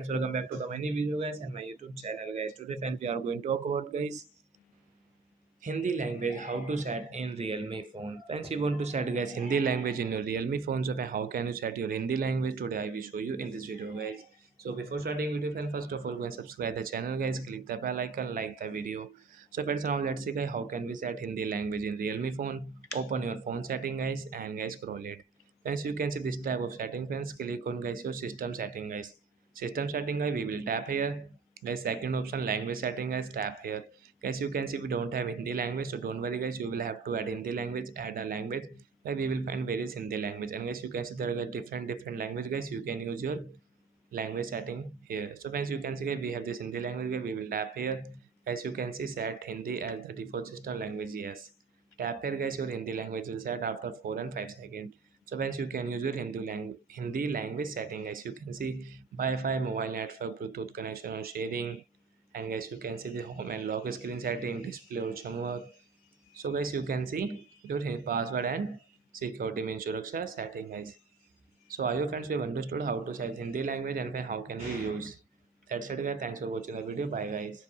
Friends, welcome back to the many video guys and my YouTube channel guys. Today friends we are going to talk about guys Hindi language how to set in Realme phone. Friends, you want to set guys Hindi language in your Realme phone. So friend, how can you set your Hindi language? Today I will show you in this video guys. So before starting video friend, first of all go and subscribe the channel guys. Click the bell icon, like the video. So friends, now let's see guys how can we set Hindi language in Realme phone. Open your phone setting guys and guys scroll it. Friends, you can see this type of setting. Friends, click on guys your system setting guys. System setting guys, we will tap here. Guys, second option language setting guys, tap here. Guys, you can see we don't have Hindi language, so don't worry guys, you will have to add Hindi language, add a language. Like we will find various Hindi language, and guys you can see there are different language guys. You can use your language setting here. So guys, you can see guys, we have this Hindi language guys, we will tap here. Guys, you can see set Hindi as the default system language. Yes, tap here guys, your Hindi language will set after 4 and 5 seconds. So guys, you can use your Hindi language setting guys. You can see Wi-Fi, mobile network, Bluetooth connection or sharing, and guys you can see the home and lock screen setting, display or work. So guys, you can see your password and security means suraksha setting guys. So I hope friends we have understood how to set Hindi language and how can we use. That's it guys, thanks for watching the video, bye guys.